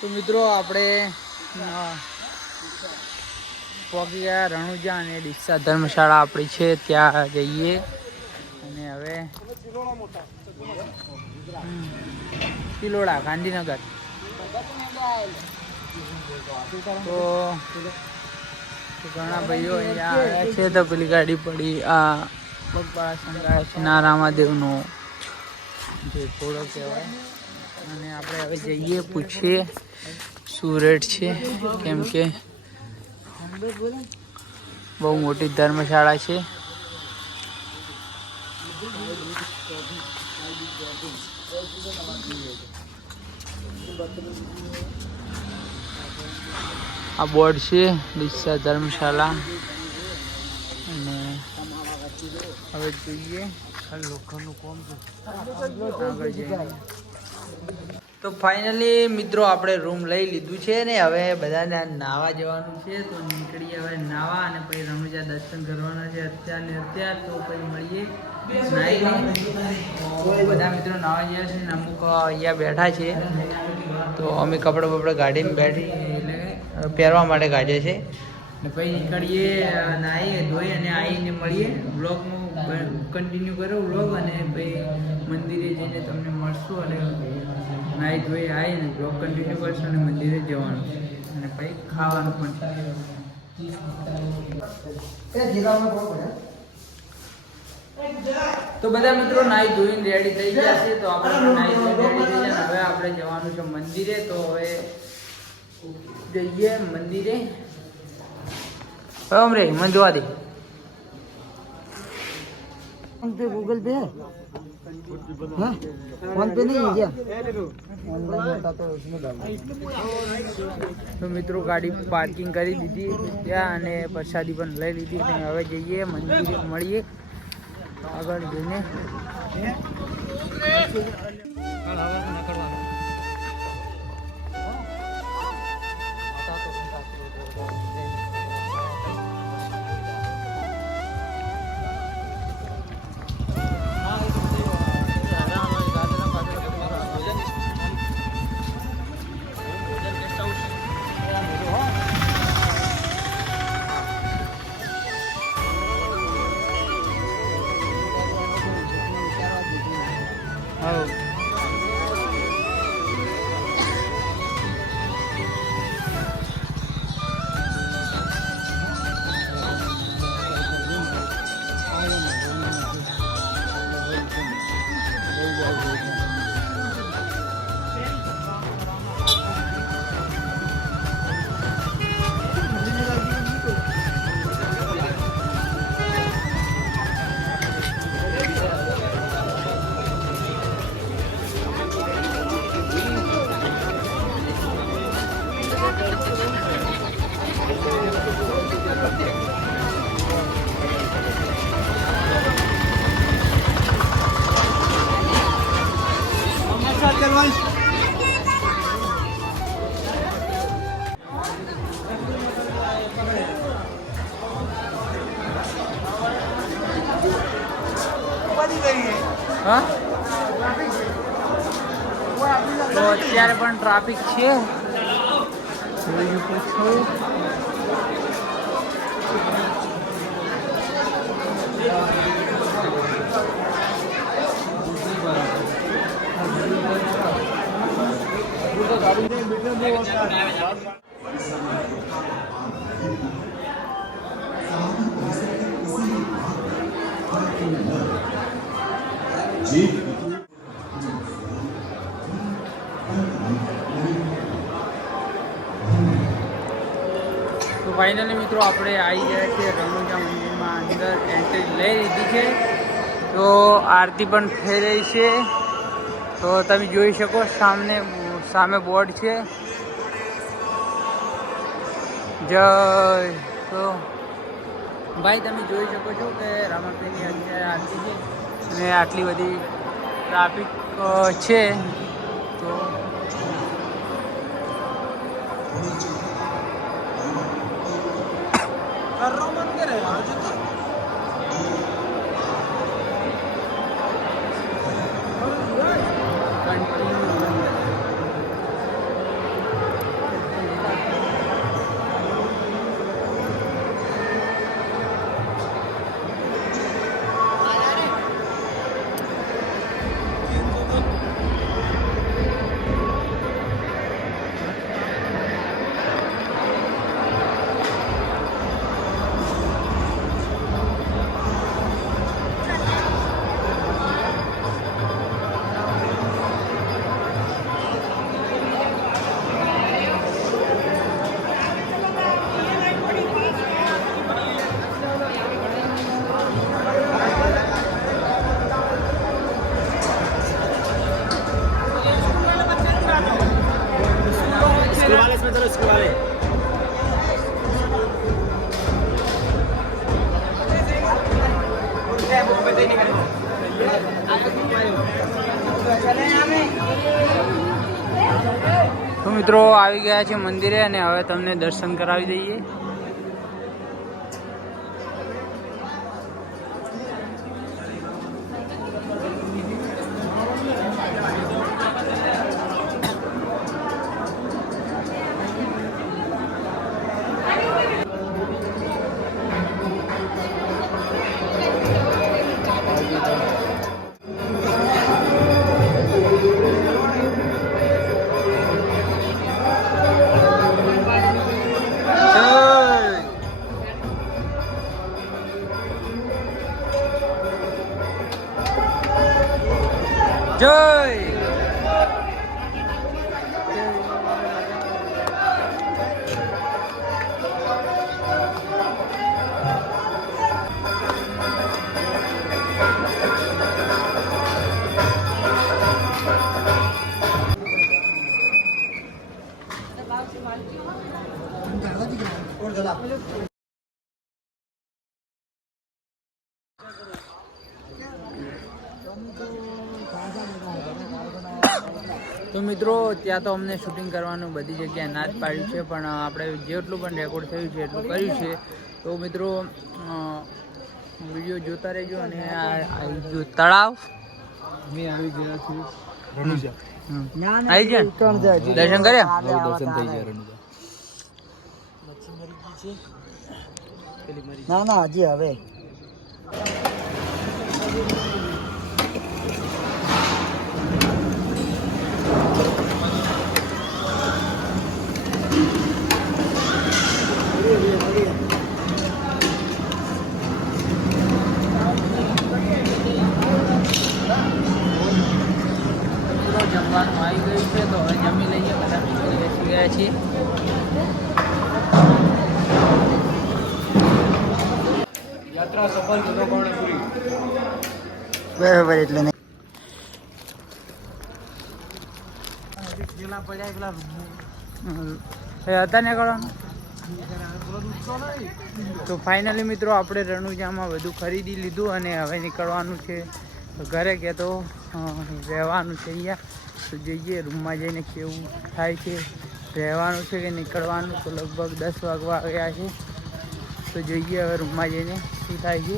તો મિત્રો આપણે પહોંચી ગયા રણુજા અને ડીસા ધર્મશાળા આપણી છે ત્યાં જઈએ અને હવે તિલોડા ગાંધીનગર તો ઘણા ભાઈઓ અહીંયા આવ્યા છે તો પેલી ગાડી પડી આ પગપાળા સંઘાય છે નારામાદેવનો જે ઘોડો કહેવાય અને આપણે હવે જઈએ પૂછીએ શું રેટ છે કેમ કે બહુ મોટી ધર્મશાળા છે આ બોર્ડ છે ડીસા ધર્મશાળા અને હવે જોઈએ લોખંડનું કોમ આગળ જઈએ તો ફાઇનલી મિત્રો આપણે રૂમ લઈ લીધું છે ને હવે બધાને નાહવા જવાનું છે તો નીકળીએ હવે નાહવા અને પછી રણુજા દર્શન કરવાના છે અત્યાર તો પછી મળીએ નાહીને બધા મિત્રો નાહવા ગયા છે ને અમુક અહીંયા બેઠા છે તો અમે કપડાં બપડા ગાડીમાં બેઠી એટલે પહેરવા માટે કાઢીએ છે ને પછી નીકળીએ નાહી ધોઈ અને આવીને મળીએ બ્લોગમાં કન્ટિન્યુ કરો બ્લોગ અને પછી મંદિરે જઈને તમને મળશું અને નાહી ધોઈ આવીને બ્લોગ કન્ટિન્યુ કરશું અને મંદિરે જવાનું અને પછી ખાવાનું પણ તો બધા મિત્રો નાહી ધોઈને રેડી થઈ ગયા છે તો આપણે નાહી ધોઈને રેડી થઈ ગયા હવે આપણે જવાનું છે મંદિરે તો હવે જઈએ મંદિરે रे मन दुआ दे फोन पे गूगल पे है हाँ? फोन पे नहीं है क्या ऑनलाइन होता तो उसमें डाल तो मित्रों गाड़ी पार्किंग કરી દીધી ત્યાં અને પ્રસાદી પણ લઈ લીધી અને હવે જઈએ મંદિરે મળીએ આગળ જઈને हाँ तो અત્યારે પણ ટ્રાફિક છે તો ફાઇનલી મિત્રો આપણે આવી ગયા છે રણુજા મંદિરમાં અંદર એન્ટ્રી લઈ લીધી છે તો આરતી પણ થઈ રહી છે તો તમે જોઈ શકો સામે બોર્ડ છે જય તો ભાઈ તમે જોઈ શકો છો કે રામાપીરની અત્યારે આરતી છે અને આટલી બધી ટ્રાફિક છે તો મંદિર તો મિત્રો આવી ગયા છે મંદિરે અને હવે તમને દર્શન કરાવી દઈએ. જય તો મિત્રો ત્યાં તો અમને શૂટિંગ કરવાનું બધી જગ્યાએ ના જ પાડ્યું છે, પણ આપણે જેટલું પણ રેકોર્ડ થયું છે એટલું કર્યું છે. તો મિત્રો વિડીયો જોતા રહેજો. અને આ તળાવ આવી ગયા છું, દર્શન કર્યા, દર્શન થઈ ગયા. ના ના હજી હવે જમવાનું આવી ગયું છે, તો હવે જમી લઈએ. બધા બેસી ગયા છીએ. યાત્રા સફળ પૂરી બરાબર. એટલે હતા ને કરવાનું. તો ફાઇનલી મિત્રો આપણે રણુજામાં બધું ખરીદી લીધું અને હવે નીકળવાનું છે ઘરે, કે તો રહેવાનું છે અહીંયા. તો જઈએ રૂમમાં જઈને કેવું થાય છે, રહેવાનું છે કે નીકળવાનું. તો લગભગ 10 વાગવા આવ્યા છે. તો જોઈએ હવે રૂમમાં જઈને શું થાય છે.